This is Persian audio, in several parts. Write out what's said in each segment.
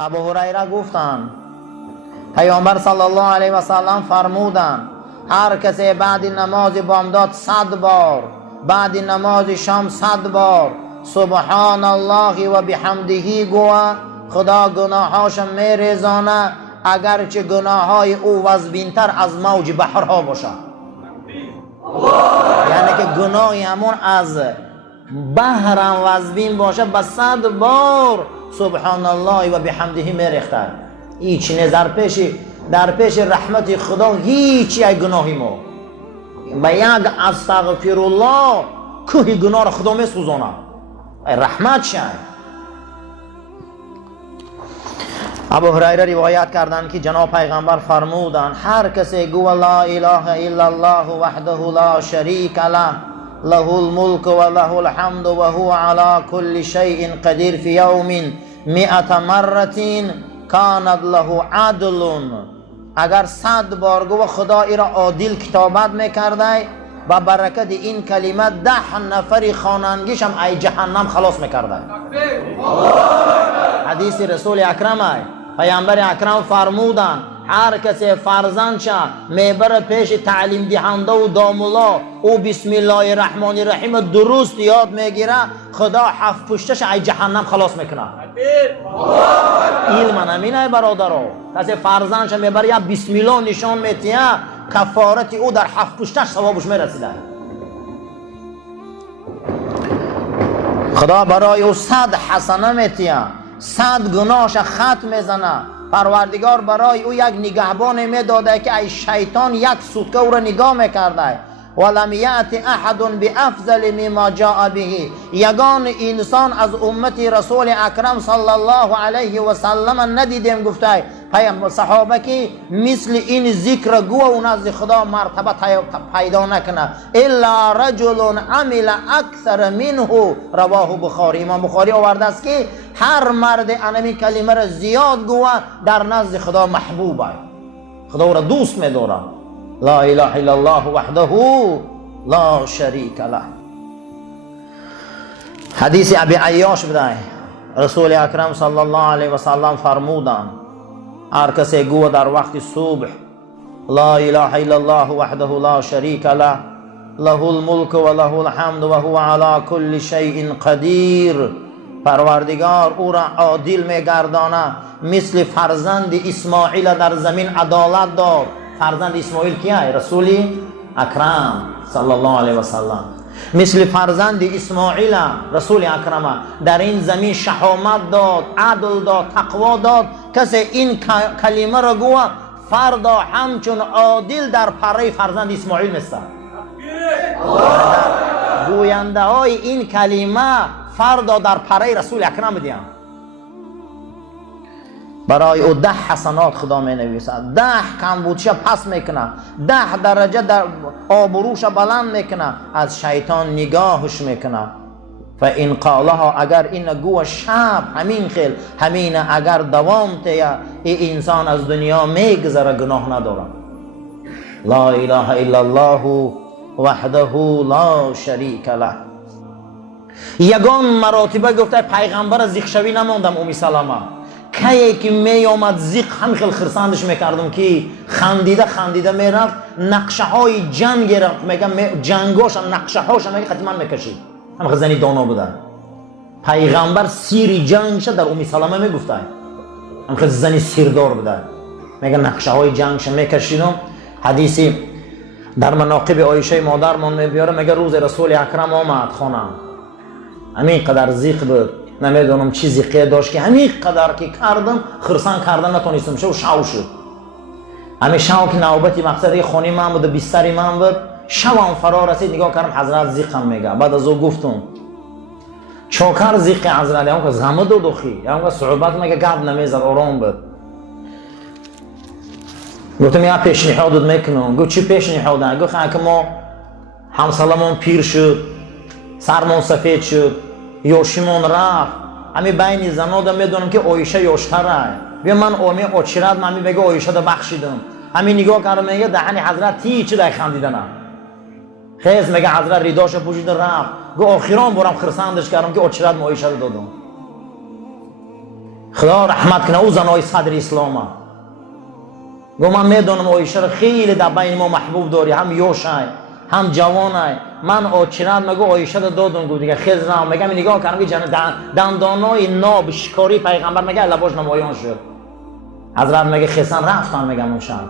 ابو هریره گفتند پیامبر صلی الله علیه و سلم فرمودند هر کسی بعد نماز بامداد 100 بار، بعد نماز شام 100 بار سبحان الله و بحمده گوه، خدا گناهاش میریزانه اگرچه گناههای او وزبینتر از موج بحرها باشه. یعنی که گناهی همون از بحرم وزبین باشه به 100 بار سبحان الله و بحمده میریخته. هیچ نه در پیش رحمت خدا هیچی ای گناهی ما به یک استغفر الله کوهی گناه را خدا میسوزانه. رحمت شد. ابو هریره روایت کردند که جناب پیغمبر فرمودند هر کسی گو لا اله الا الله وحده لا شریک له له الملك و له الحمد و هو على كل شيء قدیر فی یوم 100 مرة کانت له عدل. اگر 100 بار گو خدا ای را عادل کتابت میکرده با برکت این کلمه 10 نفری خوانندگیش هم ای جهنم خلاص میکرده. حدیث رسول اکرم ای پیامبر اکرم فرمودن هر کسی فرزند شه میبره پیش تعلیم دهنده و دامولا او بسم الله الرحمن الرحیم درست یاد میگیره خدا 7 پشتش ای جهنم خلاص میکنه. علم نمینه برادرو کسی فرزند شه میبره یا بسم الله نشان میتیه کفارت او در 7 پشتش ثوابش میرسیده. خدا برای او 100 حسنه میتیه 100 گناهش خط میزنه. پروردگار برای او یک نگهبان میداده که ای شیطان یک سوتکه او را نگاه میکرده. ولم یأت احد بافضل مما جاء به. یگان انسان از امت رسول اکرم صلی الله علیه و سلم ندیدیم گفته پیامبر صحابه که مثل این ذکر گو و نزد خدا مرتبه پیدا نکنه الا رجل عمل اکثر منه. رواه بخاری. امام بخاری آورده است که هر مرد انمی کلمه را زیاد گوه در نزد خدا محبوب است. خدا او را دوست می‌داره. لا اله الا الله وحده لا شریک له. حدیث ابی عیاش بدای رسول اکرم صلی الله علیه و سلم فرمودند هر کسی گو در وقت صبح لا اله الا الله وحده لا شریک له له الملك و له الحمد و هو على كل شیء قدیر، پروردگار او را عادل میگردانه مثل فرزند اسماعیل در زمین عدالت داد. فرزند اسماعیل کیه؟ رسول اکرم صلی الله علیه و سلم. مثل فرزند اسماعیل رسول اکرم در این زمین شهامت داد، عدل داد، تقوا داد. کسی این کلمه را گوه فردا همچون عادل در پره فرزند اسماعیل میسته. گوینده های این کلمه فردا در پره رسول اکرم بدیم. برای او 10 حسنات خدا می نویسد، 10 کمبودش پس میکنه، 10 درجه در آبروش بلند میکنه، از شیطان نگاهش میکنه. فان قالها اگر این گوه شب همین خیل همین اگر دوام تیه این انسان از دنیا میگذره گناه نداره. لا اله الا الله وحده لا شریک له. یگان مراتبه گفته پیغمبر زیخ شوی نماندم امی سلمه که که می آمد زیق هم خیلی خرسندش میکردم که خندیده میرفت نقشه های جنگ را میگم جنگاش نقشه هاش میگه حتما میکشید. هم زنی دانا بودن. پیغمبر سیر جنگش در امی سلمه میگفته هم خیلی زنی سیردار بودن میگه نقشه های جنگش میکشیدم. حدیثی در مناقب عایشه مادرمان میبیاره میگه روز رسول اکرم آمد خانه همین قدر زیق بود نمیدونم چی زیقه داشت که همین قدر که کردم خرسان کردن نتونستم شو شد. همین شو که نوبتی مقصد خونی من بود بستری من بود شوام فرا رسید نگاه کردم حضرت زیقم میگه. بعد از او گفتم چوکر زیق حضرت هم که زمه دو خی هم که صعوبت میگه گرد نمیزد آرام بود. گفتم یا پیشنهادت میکنم. گفت چی پیشنهاد؟ گفت که ما همسالمون پیر شد سرمون سفید شد یوشیمون رفت همین بین زنادا میدونم که عایشه یوشتره بیا من اومی اچرد من میگه عایشه رو بخشیدم. همین نگاه کردم میگه دهن حضرت تی چه دای خندیدنم خیز میگه حضرت ریداشو پوشیده رفت. گو آخران برم خرسندش کردم که اچرد عایشه رو دادم. خدا رحمت کنه او زنای صدر اسلام ها. گو من میدونم عایشه رو خیلی در بین ما محبوب داری، هم یوشای هم جوانای. من آچرد مگو عایشه رو دادم گو دیگه خیلی نام میگم نگاه کردم که دندانای ناب شکاری پیغمبر میگه لباش نمایان شد. حضرت میگه خیسن رفتن میگم اون شب.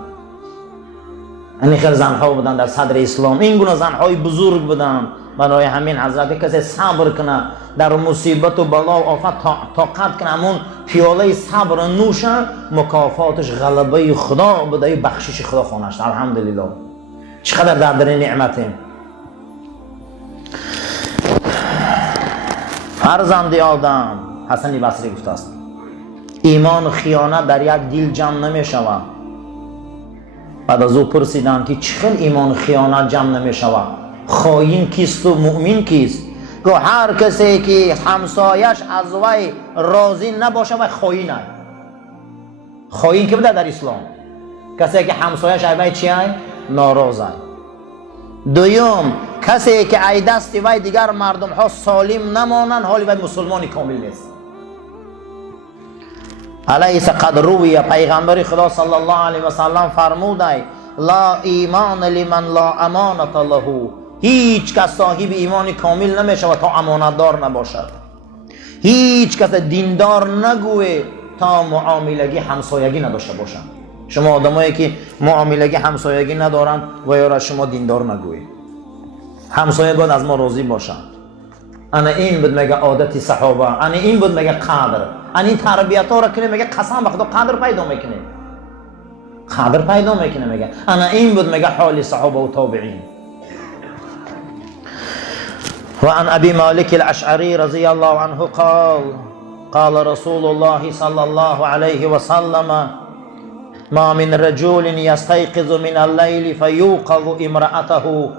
این خیلی زنها بودن در صدر اسلام، این گونه زنهای بزرگ بودن. برای همین حضرت کسی صبر کنه در مصیبت و بلا و آفت طاقت کنه، همون پیاله صبر نوشه، مکافاتش غلبه خدا بده، بخشش خدا خونش. الحمدلله چقدر در نعمتیم. فرزند آدم، حسن بصری گفته است ایمان و خیانت در یک دل جمع نمی شود. بعد از او پرسیدند که چخیل ایمان و خیانت جمع نمی شود؟ خائن کیست و مؤمن کیست؟ گو هر کسی که همسایش از وی راضی نباشه و خائن است. خائن که بوده در اسلام؟ کسی که همسایش از وی چی است؟ ناراض است. دوم کسی که ای دست وی دیگر مردم ها سالم نمانند، حالی وی مسلمانی کامل نیست. الیس قد روی پیغمبر خدا صلی الله علیه و سلم فرموده لا ایمان لمن لا امانت له. هیچ کس صاحب ایمان کامل نمیشه و تا امانتدار نباشد. هیچ کس دیندار نگوه تا معاملگی همسایگی نداشته باشد. شما آدمایی که معاملگی همسایگی ندارن و یا شما دیندار نگویید. همسایه باید از ما راضی باشند. انا این بود میگه عادت صحابه، انا این بود میگه قدر، انا این تربیت ها را کنه میگه قسم به خدا قدر پیدا میکنه، قدر پیدا میکنه. میگه انا این بود میگه حال صحابه و تابعین. وعن ابي مالك الاشعري رضي الله عنه قال قال رسول الله صلى الله عليه وسلم ما من رجل يستيقظ من الليل فيوقظ امرأته.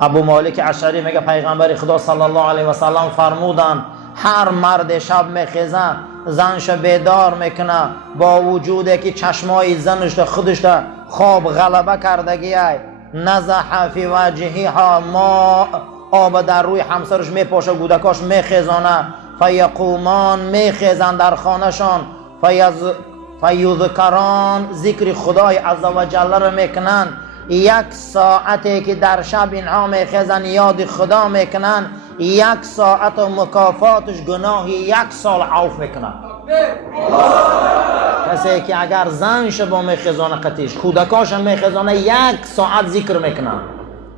ابو مالک اشعری میگه پیغمبر خدا صلی الله علیه و سلم فرمودن هر مرد شب میخیزه زنش بیدار میکنه، با وجودی که چشمای زنش خودش خواب غلبه کردگی ای، نزح فی وجهها ما آب در روی همسرش میپاشه، گودکاش میخیزانه، فیقومان میخیزن در خانهشان، فیذکران ذکر خدای عزوجل رو میکنن. یک ساعتی که در شب اینها میخیزن یاد خدا میکنن، یک ساعت و مکافاتش گناهی 1 سال عفو میکنن. کسی که اگر زنش با میخیزانه قتیش، کودکاش میخیزانه 1 ساعت ذکر میکنن،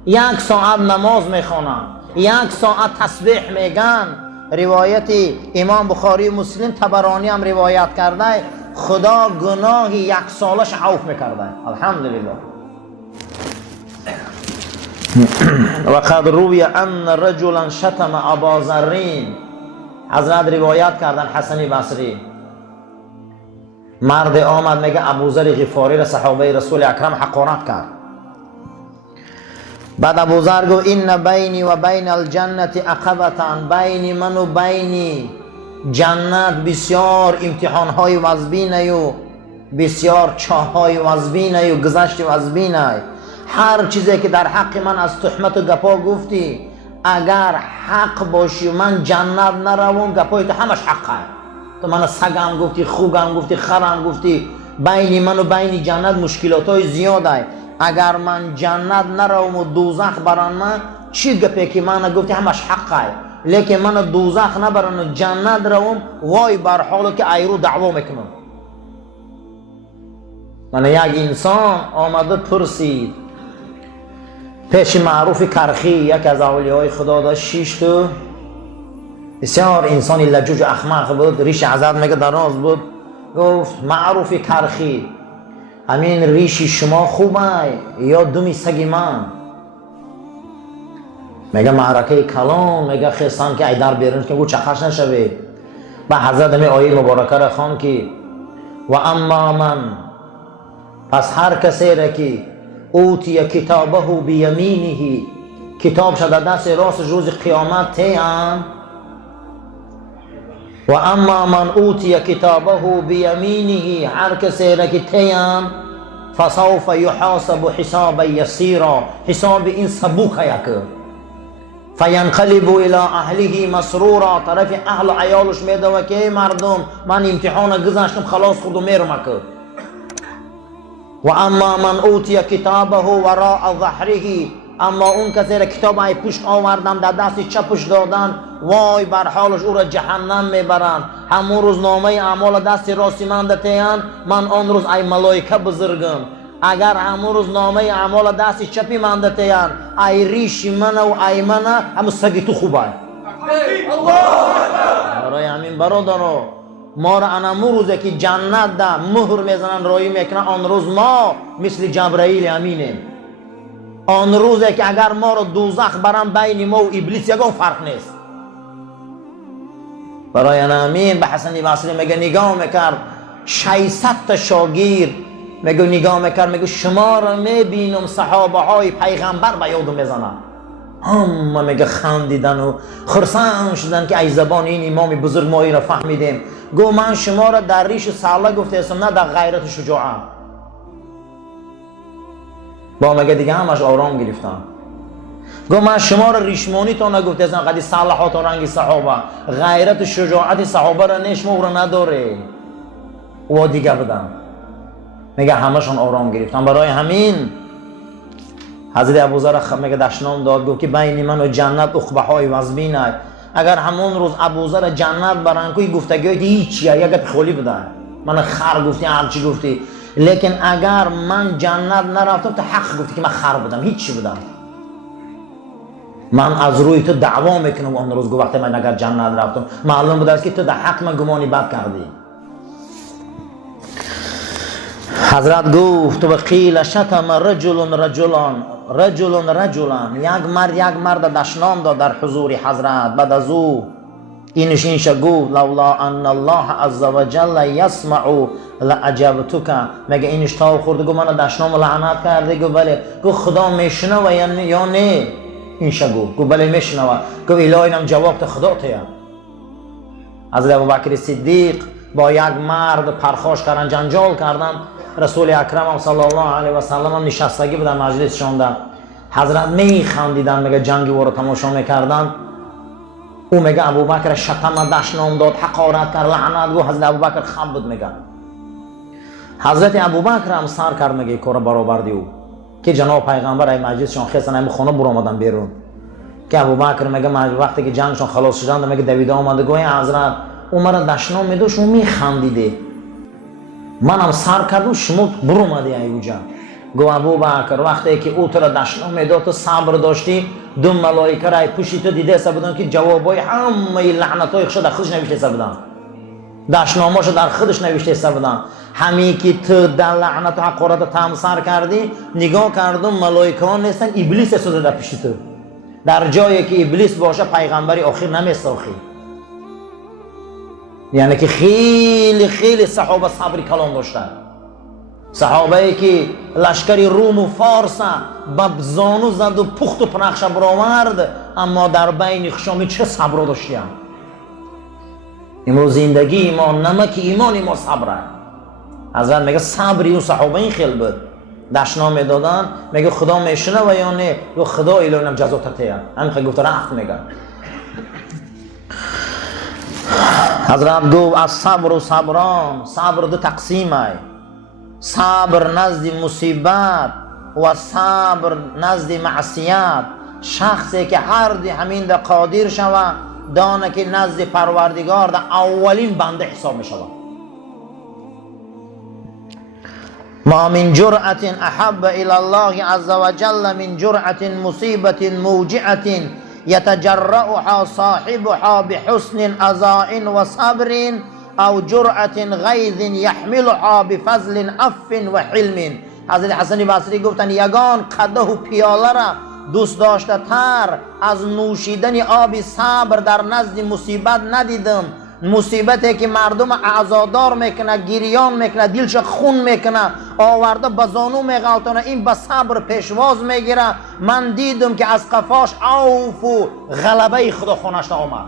1 ساعت نماز میخوانن، 1 ساعت تسبیح میگن. روایت امام بخاری و مسلم طبرانی هم روایت کرده خدا گناهی 1 سالش عفو میکرده. الحمدلله. وقد روی ان رجلا شتم ابا ذر. حضرت روایت کردن حسن بصری مرد آمد میگه ابو ذر غفاری را صحابه رسول اکرم حقارت کرد. بعد ابو ذر گفت ان بینی و بین الجنه عقبتان، بین من و بین جنت بسیار امتحانهای وزبینه و بسیار چاههای وزبینه و گذشت وزبینه. هر چیزی که در حق من از تهمت و گپا گفتی، اگر حق باشی و من جنت نروم، گپای تو همش حقه. تو من سگم گفتی، خوگم گفتی، خرم گفتی، بین من و بین جنت مشکلات های زیاده. اگر من جنت نروم و دوزخ بران من، چی گپی که من گفتی همش حقه. لیکن من دوزخ نبرن و جنت روم، وای بر حالی که ایرو دعوا میکنم. من یک انسان آمده پرسید پیش معروف کرخی، یک از اولیای خدا داشت 6 تا، بسیار انسانی لجوج و احمق بود، ریش حضرت میگه دراز بود. گفت معروف کرخی همین ریشی شما خوبه یا دومی سگی من؟ میگه معرکه کلام، میگه خیستان که ایدار بیرون که گو چخش نشوید. با حضرت می آیه مبارکه را خوان که و اما من، پس هر کسی را که اوتی کتابه بیمینه، کتاب شده دست راست روز قیامت تیم. و اما من اوتی کتابه بیمینه، هر کسی را که تیم فسوف یحاسب حسابا یسیرا، حساب این سبوک یک. فینقلبوا الی اهله مسرورا، طرف اهل و عیالش میدوه که ای مردم من امتحان گذاشتم خلاص خودو میرم که. و اما من اوتی کتابه وراء ظهره، اما اون کسی را کتاب ای پشت آوردن در دست چپش دادن، وای بر حالش او را جهنم میبرند. همون روز نامه اعمال دست راستی من دتیان، من آن روز ای ملائکه بزرگم. اگر همون روز نامه اعمال دست چپی من دتیان، ای ریش من و ای من همون سگی تو خوبه. برای همین برادرو ما را انمون روزه که جنت ده مهر میزنن رایی میکنن، آن روز ما مثل جبرائیل امینیم. آن روزه که اگر ما رو دوزخ برن بین ما و ابلیس یگان فرق نیست. برای همین به حسن بصری میگه نگاه میکرد 600 تا شاگرد، میگه نگاه میکرد میگه شما رو میبینم صحابه های پیغمبر به یاد میزنن. همه میگه خندیدن و خرسند شدن که ای زبان این امام بزرگ ما این را فهمیدیم. گو من شما را در ریش ساله گفته اسم، نه در غیرت شجاعت. با مگه دیگه همش آرام گرفتن. گو من شما را ریشمانی تا نگفته اسم، قدی صالحات و رنگی صحابه، غیرت شجاعت صحابه را نشما او را نداره و دیگه بدن. میگه همشون آرام گرفتن. برای همین حضرت ابوذر میگه دشنام داد، گفت که بین من و جنت عقبه های وزبین است. اگر همون روز ابوذر جنت برن کوی گفتگی هیچیه، یکت خالی بدن من خر گفتی هرچی گفتی، لیکن اگر من جنت نرفتم تو حق گفتی که من خر بدم هیچی بدم. من از روی تو دعوا میکنم اون روز وقتی من اگر جنت رفتم معلوم بود است که تو در حق من گمانی بد کردی. حضرت گفت و قیل شتم رجلان یک مرد دشنام داد در حضور حضرت. بعد از او اینش گفت لولا ان الله عز وجل یسمع لعجبتک. مگه اینش تا خورده گفت من دشنام لعنت کرده؟ گفت بله. گفت خدا میشنوه یا نه؟ اینش گفت بله میشنوه. گفت الهی اینم جواب تا خدا تیه. حضرت ابوبکر صدیق با یک مرد پرخاش کردن، جنجال کردن. رسول اکرم صلی الله علیه و سلم هم نشستگی بودن مجلس شونده. حضرت میخندیدن، میگه جنگی رو تماشا میکردن. او میگه ابوبکر شتم دشنام داد، حقارت کرد، لعنت گفت. حضرت ابوبکر خم بود. میگه حضرت ابوبکر هم سر کرد، میگه کار برآوردی او که جناب پیغمبر ای مجلس شون خیسن ای خونه برو آمدن بیرون. که ابوبکر میگه وقتی که جنگشون خلاص شدن میگه دویده آمده، گویا حضرت عمر دشنام میداد شما میخندیده، منم سر کردم شما برو اومدی ایوجا. گو ابوبکر وقتی که او تو را دشنام میداد تو صبر داشتی، دو ملائکه را پشت تو دیده بودن که جوابای همه لعنتای خودش در خودش نوشته بودن، دشناماشو در خودش نوشته بودن. همین که تو در لعنت و حقارت تام سر کردی، نگاه کردم ملائکه ها نیستن، ابلیس استاده در پیش تو. در جایی که ابلیس باشه پیغمبری آخر نمیساخی. یعنی که خیلی صحابه صبری کلام داشتن. صحابه ای که لشکری روم و فارس به زانو زد و پخت و پنخش برآورد، اما در بین خشامی چه صبر داشتیم. امروز زندگی ایمان، نمک ایمان ما صبره. حضرت میگه صبری و صحابه این خیلی بود. دشنام میدادن، میگه خدا میشنه و یا نه؟ و خدا الهی جزا تتیه. همین خیلی گفت رفت. میگه حضرت گفت از صبر و صبران، صبر دو تقسیم های، صبر نزد مصیبت و صبر نزد معصیت. شخصی که هر دی همین ده قادر شود دانه که نزد پروردگار ده اولین بنده حساب می شود. ما من جرأت احب الى الله عز وجل من جرأت مصیبت موجعة يتجرأها صاحبها بحسن أزاء وصبر أو جرأة غيظ يحملها بفضل عفو وحلم. حضرت حسن بصری گفتن یگان قده و پیاله را دوست داشته تر از نوشیدن آب صبر در نزد مصیبت ندیدم. مصیبتی که مردم اعزادار میکنه، گریان میکنه، دلش خون میکنه، آورده بزانو میغلطانه، این به صبر پیشواز میگیره. من دیدم که از قفاش عوف و غلبه خدا خونش آمد.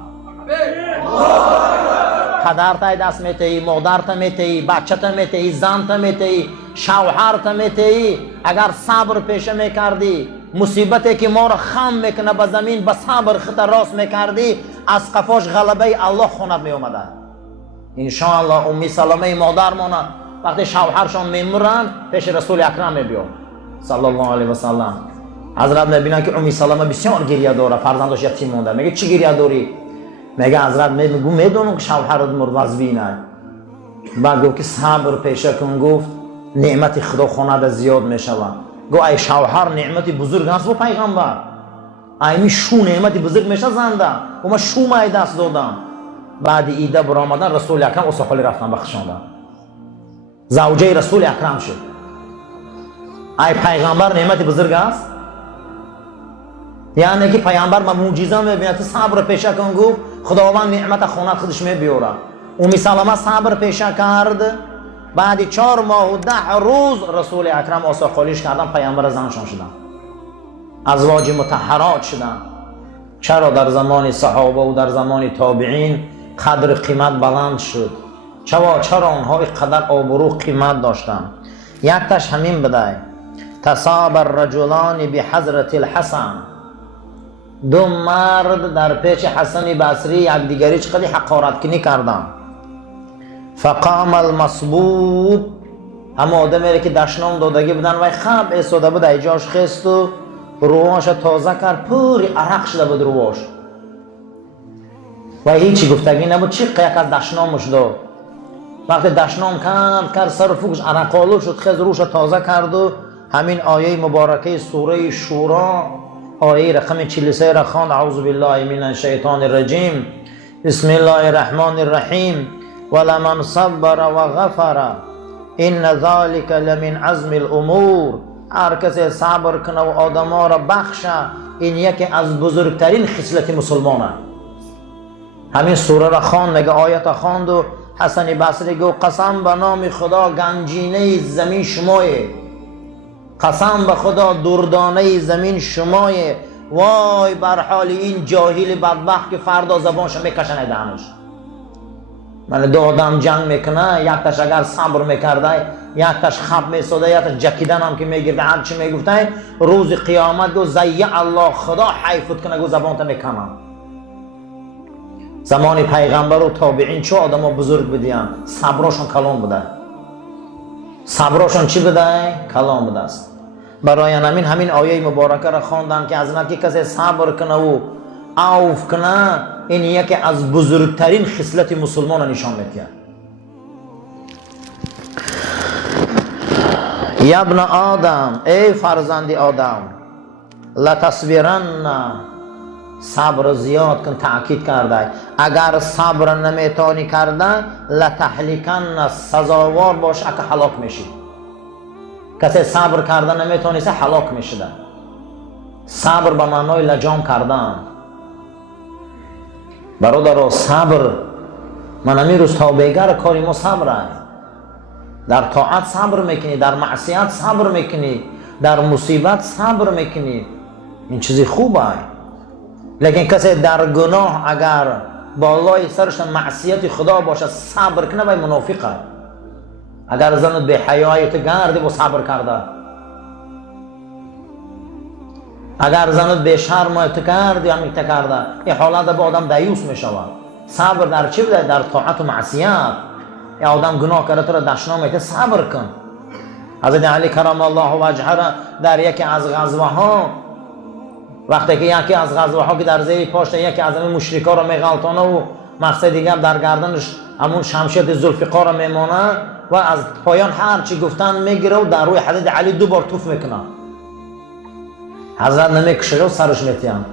پدرت دست میتهی، مادرت میتهی، بچت میتهی، زنت میتهی، شوهرت میتهی. اگر صبر پیشه میکردی مصیبتی که ما را خم میکنه به زمین به صبر خط راست میکردی از قفاش غلبه الله خونت میومده. انشاءالله امی سلمه مادرمانه وقتی شوهرشان میمرند پیش رسول اکرم میبیاد صلی الله علیه و سلم. حضرت میبینن که امی سلمه بسیار گریه داره، فرزندش یتیم مونده. میگه چی گریه داری؟ میگه حضرت میدونم که شوهرت مرد وزبینه. بعد گفت که صبر پیشه کن. گفت نعمت خدا خونت زیاد میشود. گفت ای شوهر نعمتی بزرگ است و پیغمبر، ایمی شو نعمتی بزرگ میشه زنده و من شو مای دست دادم. بعد ایده برآمدن رسول اکرم اسحالی رفتن بخشاندن، زوجه رسول اکرم شد. ای پیغمبر نعمتی بزرگ است، یعنی که پیغمبر ما معجزه میبینه. صبر پیشه کن. گفت خداوند نعمت خونت خودش میبیاره. امی سلمه صبر پیشه کرد. بعد 4 ماه و 10 روز رسول اکرم آساخالیش کردن، پیامبر زنشان شدن، ازواج مطهرات شدن. چرا در زمان صحابه و در زمان تابعین قدر قیمت بلند شد؟ چرا آنها قدر آبرو قیمت داشتن؟ یک تاش همین بده. تصاب الرجلان بحضرت الحسن، 2 مرد در پیش حسن بصری یکدیگری چقدر حقارت کنی کردن. فقام المصبوب، همه آدمی که دشنام دادگی بودن و خب ایستاده بود ایجاش خست و رواش تازه کرد، پوری عرق شده بود رواش و هیچی گفتگی نبود. چی یک از دشنامش داد. وقتی دشنام کرد سر فوقش عرقالو شد، خز روش تازه کرد و همین آیه مبارکه سوره شورا آیه رقم 43 را خواند. اعوذ بالله من الشیطان الرجیم، بسم الله الرحمن الرحیم، ولمن صبر و غفر این ذالک لمن عزم الامور. هر کسی صبر کنه و آدما را بخشه، این یکی از بزرگترین خصلت مسلمانه. همین سوره را خواند، میگه آیت خواند و حسن بصری گفت قسم به نام خدا گنجینه زمین شمایه، قسم به خدا دردانه زمین شمایه. وای بر حال این جاهل بدبخت که فردا زبانش میکشنه دهنش. من 2 آدم جنگ میکنه، یک تاش اگر صبر میکرده، یک تاش خب میساده، یک تاش جکیدن هم که میگیرده، هر چی میگفته روز قیامت گو زیع الله خدا حیفت کنه گو زبانت میکنم. زمان پیغمبر و تابعین چه آدم ها بزرگ بودیان، صبراشون کلام بوده. صبراشون چی بوده؟ کلام بوده است. برای همین آیه مبارکه را خواندن که از که کسی صبر کنه و عوف کنه، این یکی از بزرگترین خصلت مسلمان نشان میده. یا ابن آدم، ای فرزند آدم، لتصبرن، صبر زیاد کن. تأکید کرده اگر صبر نمیتونی کرده لتهلکن، سزاوار باش که هلاک میشی. کسی صبر کرده نمیتونیست هلاک میشده. صبر به معنای لجام کردن. برادر صبر، من همین روز تابعگر کاری ما صبره. در طاعت صبر میکنی، در معصیت صبر میکنی، در مصیبت صبر میکنی، این چیزی خوبه. لیکن کسی در گناه اگر بالای سرش معصیت خدا باشه صبر کنه و منافقه. اگر زنت به حیایت گردی با صبر کرده، اگر زنت به شرمت کردی همیت کرده، این حالت به آدم دیوس میشود. صبر در چی بوده؟ در طاعت و معصیت. یا آدم گناه کرده تو را دشنام میده، صبر کن. حضرت علی کرم الله وجهه در یکی از غزوه ها، وقتی که یکی از غزوه ها که در زیر پاشت یکی از این مشرکا را میغلطانه و مقصد دیگه در گردنش همون شمشیر ذوالفقار را میمانه و از پایان هر چی گفتن میگیره و در روی حضرت علی 2 بار توف میکنه. حضرت نمیکشه و سرش میتیم.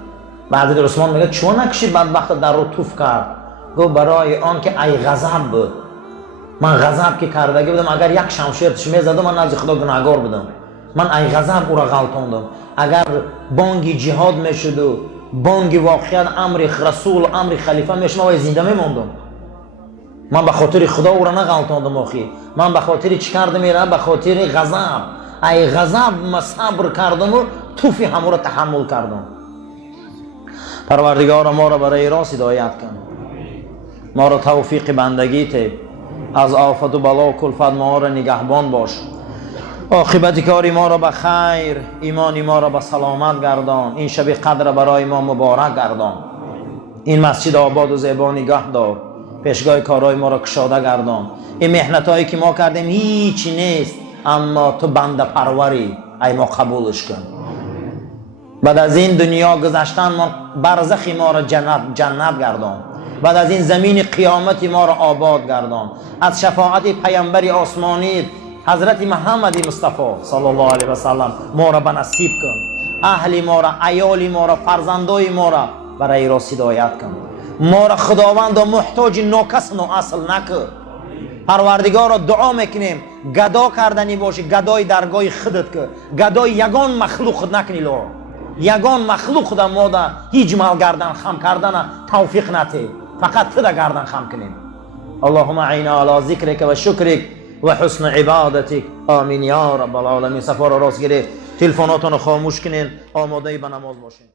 و حضرت عثمان میگه چون نکشی بدبخت در رو توف کرد؟ گفت برای آن که ای غضب بود، من غضب که کردگی بودم، اگر یک شمشیر تش میزدم من نزد خدا گناهگار بودم. من ای غضب او را غلطاندم. اگر بانگی جهاد میشد و بانگی واقعیت امر رسول امر خلیفه میشد و زنده میموندم. من به خاطر خدا او را نغلطاندم. آخی من به خاطر چی کردم؟ میره به خاطر غضب. ای غضب ما صبر کردم و توفی همو را تحمل کردم. پروردگار ما را برای راست هدایت کن، ما را توفیق بندگی ته، از آفت و بلا و کلفت ما را نگهبان باش. عاقبت کاری ما را به خیر، ایمان ما را به سلامت گردان. این شب قدر برای ما مبارک گردان. این مسجد آباد و زیبا نگه دار. پیشگاه کارهای ما را کشاده گردان. این محنت هایی که ما کردیم هیچی نیست، اما تو بنده پروری، ای ما قبولش کن. بعد از این دنیا گذشتن ما برزخ ما را جنت گردان. بعد از این زمین قیامت ما را آباد گردان. از شفاعت پیامبر آسمانی حضرت محمد مصطفی صلی الله علیه و سلم ما را به نصیب کن. اهل ما را، عیال ما را، فرزندای ما را برای راست هدایت کن. ما را خداوند و محتاج ناکس نااصل نکن. پروردگار را دعا میکنیم گدا کردنی باشی، گدای درگاه خودت که گدای یگان مخلوق نکنی. لو یگان مخلوق در ما در هیچ مال گردن خم کردن توفیق نتی، فقط تو در گردن خم کنیم. اللهم عینا علی ذکرک و شکرک و حسن عبادتک. آمین یا رب العالمین. صفا را راست گیرید، تلفناتون رو خاموش کنین، آماده به نماز باشین.